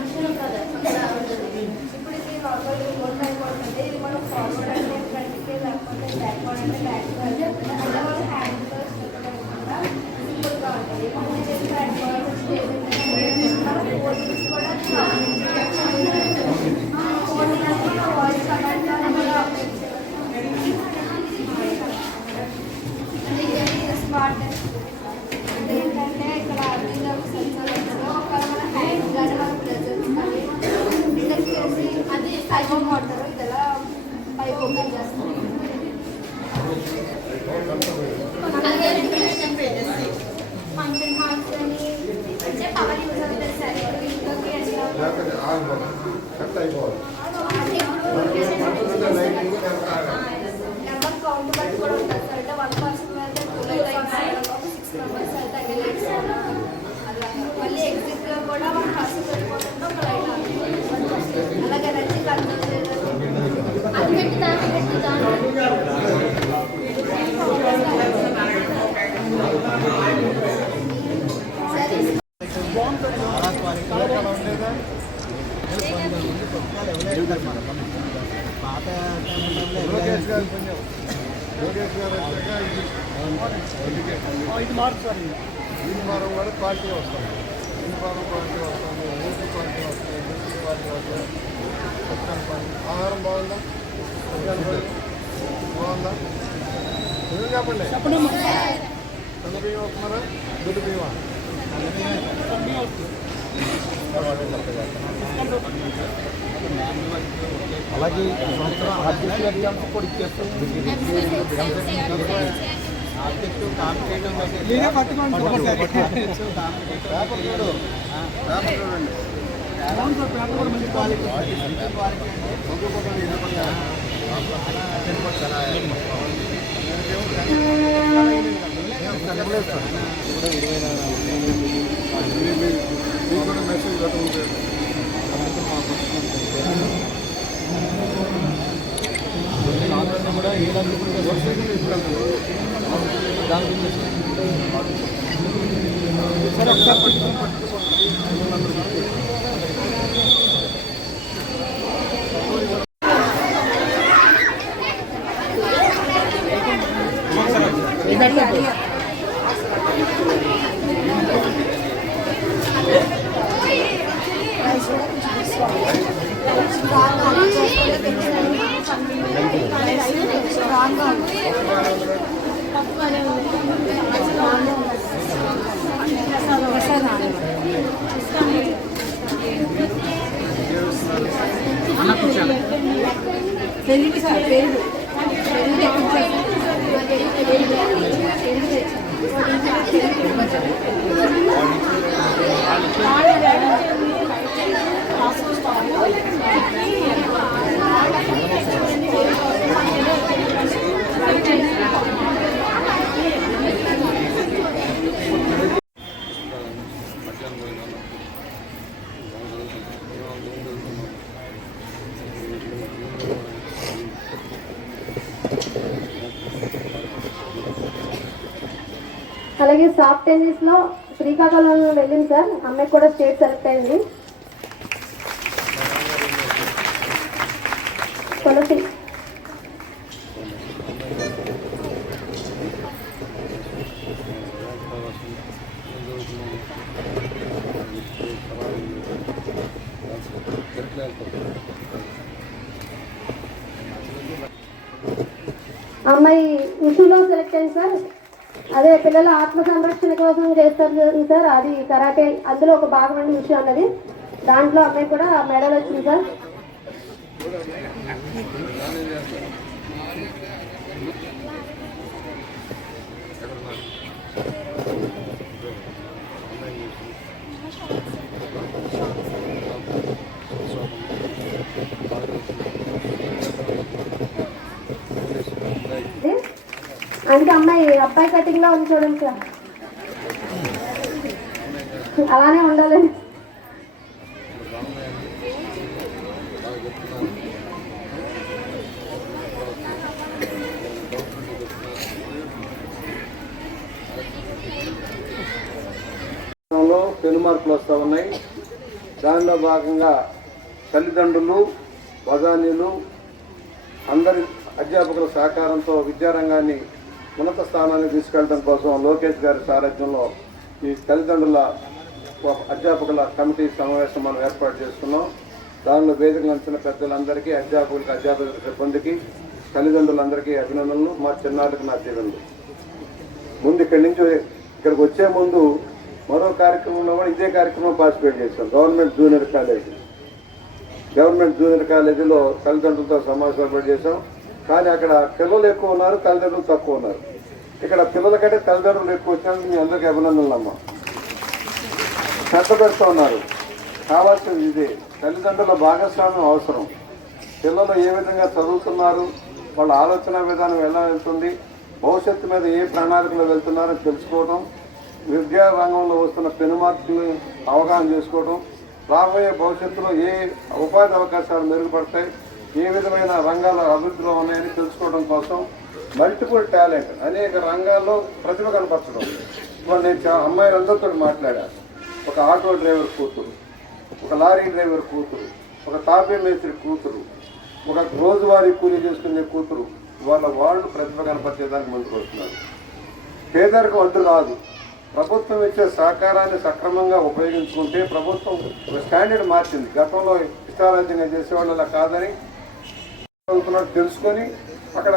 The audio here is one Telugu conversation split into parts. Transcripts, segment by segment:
డెవలప్మెంట్ కట్ అయిపోవాలి. ఇది ఇది. యూనిఫారం కూడా క్వాలిటీ వస్తుంది యూనిఫారం క్వాలిటీ వస్తుంది ఊపి క్వాలిటీ వస్తుంది క్వాలిటీ వస్తుంది ఆహారం బాగుందా బాగుందా నిజం చెప్పండి చెప్పండి అమ్మా. తెల్ల బియ్యం వస్తున్నారా దుడ్డు బియ్యమా అలాగే సంవత్సరం ఆర్టిస్ట్ ఎగ్జామ్స్ కూడా ఇచ్చేస్తాం మీరే పట్టుకోండి ఒకసారి. పేపర్ చూడు పేపర్ చూడండి అవును సార్, పేపర్ కూడా మంచి క్వాలిటీ. మీకు కూడా మెసేజ్ పెట్టమంటే కూడా ఏ రంగు కూడా దాని గురించి సరే ఒకసారి పట్టుకోండి. పెరుగు సార్ పెరుగు పెరుగు అలాగే సాఫ్ట్ టెన్నిస్లో శ్రీకాకుళంలో వెళ్ళింది సార్. అమ్మాయి కూడా స్టేట్ సెలెక్ట్ అయింది. కొలసి. అమ్మాయి ఉషులో సెలెక్ట్ అయింది సార్. అదే పిల్లల ఆత్మ సంరక్షణ కోసం చేస్తారు కదా సార్. అది కరాటే. అందులో ఒక భాగం అండి విషయం అన్నది దాంట్లో అమ్మాయి కూడా మెడల్ వచ్చింది సార్. ఇది. అందుకే అమ్మాయి అబ్బాయి కటింగ్లో ఉంది చూడండి సార్. అలానే ఉండాలి. పెను మార్కులు వస్తూ ఉన్నాయి. దానిలో భాగంగా తల్లిదండ్రులు బజానీలు అందరి అధ్యాపకుల సహకారంతో విద్యారంగాన్ని ఉన్నత స్థానానికి తీసుకెళ్ళడం కోసం లోకేష్ గారి సారథ్యంలో ఈ తల్లిదండ్రుల అధ్యాపకుల కమిటీ సమావేశం మనం ఏర్పాటు చేసుకున్నాం దానిలో వేదికలు అంచిన పెద్దలందరికీ అధ్యాపకులకి అధ్యాపక సిబ్బందికి తల్లిదండ్రులందరికీ అభినందనలు. మా చిన్నారులకు నా అభినందనలు. ముందు ఇక్కడి నుంచి ఇక్కడికి వచ్చే ముందు మరో కార్యక్రమంలో కూడా ఇదే కార్యక్రమం పార్టిసిపేట్ చేశాం. Government junior college. Government junior కాలేజీలో తల్లిదండ్రులతో సమావేశం ఏర్పాటు చేశాం. కానీ అక్కడ పిల్లలు ఎక్కువ ఉన్నారు తల్లిదండ్రులు తక్కువ ఉన్నారు. ఇక్కడ పిల్లల కంటే తల్లిదండ్రులు ఎక్కువ వచ్చినందుకు మీ అందరికీ అభినందనలు అమ్మా శ్రద్ధ పెడతా ఉన్నారు. కావాల్సింది ఇదే తల్లిదండ్రుల భాగస్వామ్యం అవసరం. పిల్లలు ఏ విధంగా చదువుతున్నారు వాళ్ళ ఆలోచన విధానం ఎలా వెళ్తుంది భవిష్యత్తు మీద ఏ ప్రణాళికలో వెళ్తున్నారో తెలుసుకోవడం విద్యా రంగంలో వస్తున్న పెనుమార్పులను అవగాహన చేసుకోవడం రాబోయే భవిష్యత్తులో ఏ ఉపాధి అవకాశాలు మెరుగుపడతాయి ఏ విధమైన రంగాల అభివృద్ధిలో ఉన్నాయని తెలుసుకోవడం కోసం మల్టిపుల్ టాలెంట్ అనేక రంగాల్లో ప్రతిభ కనపరచడం. ఇప్పుడు నేను చా- అమ్మాయిలందరితో మాట్లాడాను ఒక ఆటో డ్రైవర్ కూతురు ఒక లారీ డ్రైవర్ కూతురు ఒక తాపే మేస్త్రి కూతురు ఒక రోజువారీ కూలీ చేసుకునే కూతురు. వాళ్ళ వాళ్ళు ప్రతిభ కనపరిచేదానికి ముందుకు వస్తున్నారు. పేదరికం అడ్డు రాదు ప్రభుత్వం ఇచ్చే సహకారాన్ని సక్రమంగా ఉపయోగించుకుంటే ప్రభుత్వం ఒక స్టాండర్డ్ మార్చింది. గతంలో ఇష్టారాజ్యంగా చేసేవాళ్ళు అలా కాదని చదువుతున్నట్టు తెలుసుకొని అక్కడ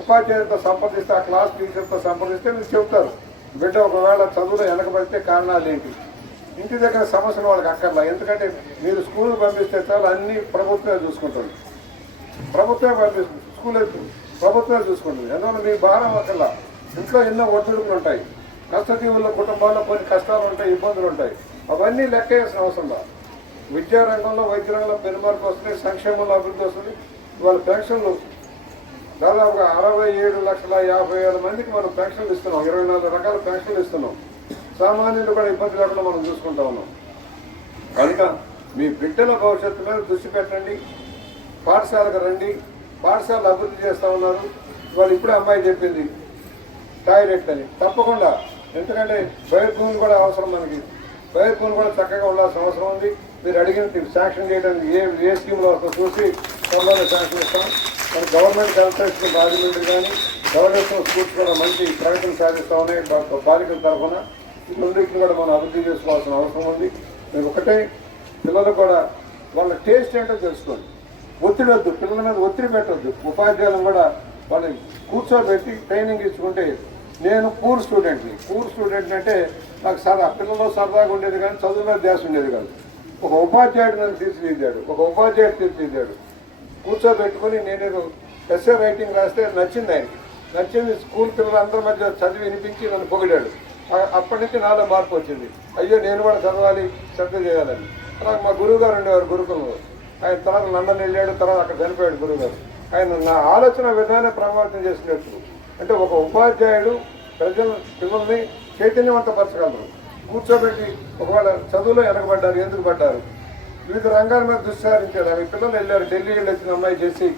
ఉపాధ్యాయులతో సంప్రదిస్తే ఆ క్లాస్ టీచర్తో సంప్రదిస్తే మీరు చెబుతారు బిడ్డ ఒకవేళ చదువులో వెనకబడితే కారణాలు ఏంటి? ఇంటి దగ్గర సమస్యలు వాళ్ళకి అక్కర్లా. ఎందుకంటే మీరు స్కూల్ పంపిస్తే చాలు అన్ని ప్రభుత్వమే చూసుకుంటుంది. ప్రభుత్వమే పంపిస్తుంది. స్కూల్ ప్రభుత్వమే చూసుకుంటుంది. ఎందుకంటే మీ భారం అక్కర్లా. ఇంట్లో ఎన్నో ఒత్తిడులు ఉంటాయి. కష్టజీవుల కుటుంబాల్లో కొన్ని కష్టాలు ఉంటాయి ఇబ్బందులు ఉంటాయి. అవన్నీ లెక్క వేసిన అవసరం లేదు. విద్యారంగంలో వైద్య రంగంలో పెనుమార్పు వస్తుంది సంక్షేమంలో అభివృద్ధి వస్తుంది. వాళ్ళ పెన్షన్లు దాదాపుగా అరవై ఏడు లక్షల యాభై వేల మందికి మనం పెన్షన్లు ఇస్తున్నాం. ఇరవై నాలుగు రకాల పెన్షన్లు ఇస్తున్నాం. సామాన్యులు కూడా ఇబ్బంది లేకుండా మనం చూసుకుంటా ఉన్నాం. కనుక మీ బిడ్డల భవిష్యత్తు మీద దృష్టి పెట్టండి. పాఠశాలకు రండి. పాఠశాల అభివృద్ధి చేస్తా ఉన్నారు. వాళ్ళు ఇప్పుడే అమ్మాయి చెప్పింది టాయిలెట్ అని. తప్పకుండా. ఎందుకంటే బయట భూమి కూడా అవసరం మనకి. బయట భూమి కూడా చక్కగా ఉండాల్సిన అవసరం ఉంది. మీరు అడిగిన శాంక్షన్ చేయడానికి ఏ ఏ స్కీమ్లో వస్తుందో చూసి త్వరలోనే శాంక్షన్ ఇస్తాం మన గవర్నమెంట్ కన్స్ట్రక్షన్ రాజమండ్రి కానీ గవర్నమెంట్ స్కూల్స్ కూడా మంచి ప్రగతిని సాధిస్తామని బాలికల తరఫున. రెండింటిని కూడా మనం అభివృద్ధి చేసుకోవాల్సిన అవసరం ఉంది. మేము ఒకటే పిల్లలు కూడా వాళ్ళ టేస్ట్ ఏంటో తెలుసుకోండి. ఒత్తిడి వద్దు పిల్లల మీద ఒత్తిడి పెట్టద్దు. ఉపాధ్యాయులను కూడా వాళ్ళని కూర్చోబెట్టి ట్రైనింగ్ ఇచ్చుకుంటే నేను పూర్ స్టూడెంట్ని పూర్ స్టూడెంట్ అంటే నాకు సరదా పిల్లల్లో సరదాగా ఉండేది కానీ చదువు మీద ధ్యాస ఉండేది కాదు. ఒక ఉపాధ్యాయుడు నన్ను తీర్చిదిద్దాడు. ఒక ఉపాధ్యాయుడు తీర్చిదిద్దాడు. కూర్చోబెట్టుకుని నేను ఎస్ఏ రైటింగ్ రాస్తే నచ్చింది ఆయన నచ్చింది స్కూల్ పిల్లలందరి మధ్య చదివి వినిపించి నన్ను పొగిడాడు. అప్పటి నుంచి నాలో మార్పు వచ్చింది. అయ్యో నేను కూడా చదవాలి శ్రద్ధ చేయాలని. అలా మా గురువు గారు ఉండేవారు గురుకులంలో. ఆయన తర్వాత లండన్ వెళ్ళాడు తర్వాత అక్కడ చనిపోయాడు గురువుగారు. ఆయన నా ఆలోచన విధానం ప్రభావితం చేసినట్టు. అంటే ఒక ఉపాధ్యాయుడు ప్రజల పిల్లల్ని చైతన్యవంతపరచగలరు. కూర్చోబెట్టి ఒకవేళ చదువులో వెనకబడ్డారు ఎందుకు పడ్డారు? వివిధ రంగాల మీద దృష్టి సారించారు. అవి పిల్లలు వెళ్ళారు. ఢిల్లీ వెళ్ళి అమ్మాయి చేసి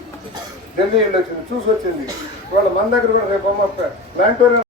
ఢిల్లీ వెళ్ళొచ్చింది చూసి వచ్చింది. వాళ్ళ మన దగ్గర కూడా రేపు అమ్మ ప్లాంటోరియం